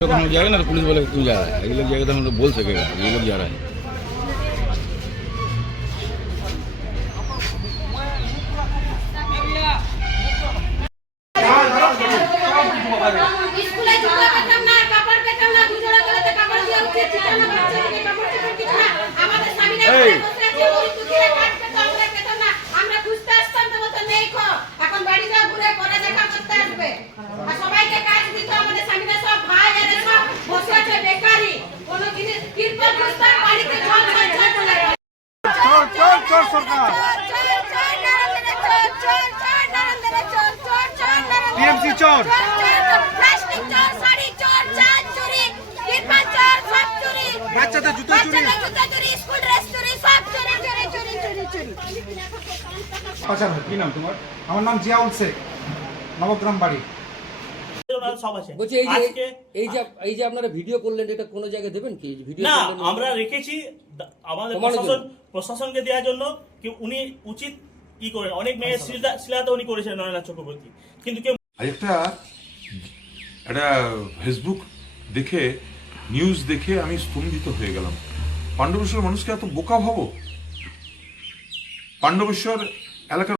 हम लोग जाएगा ना तो पुलिस बोले क्यों जा रहा है, ये लोग जाएगा तो हम लोग बोल सकेगा ये लोग जा रहा है। টিএমসি চোর বাচ্চাদের জুতো চুরি স্কুল ড্রেস চুরি সব চুরি চুরি চুরি চুরি চুরি। আচ্ছা কি নাম তোমার? আমার নাম জিয়াউল শেখ, নবগ্রাম বাড়ি। বলছি এই যে আপনারা ভিডিও করলেন, এটা কোন জায়গায় দেবেন কি? ভিডিও না, আমরা রেখেছি আমাদের প্রশাসনকে দেওয়ার জন্য কি উনি উচিত কি করেন। অনেক মেয়ের শিলাতে উনি করেছেন নয়না চক্রবর্তী, কিন্তু কেউ একটা ফেসবুক দেখে নিউজ দেখে আমি স্তম্ভিত হয়ে গেলাম। পাণ্ডবেশ্বর মানুষকে এত বোকা ভাবো? পাণ্ডবেশ্বর এলাকার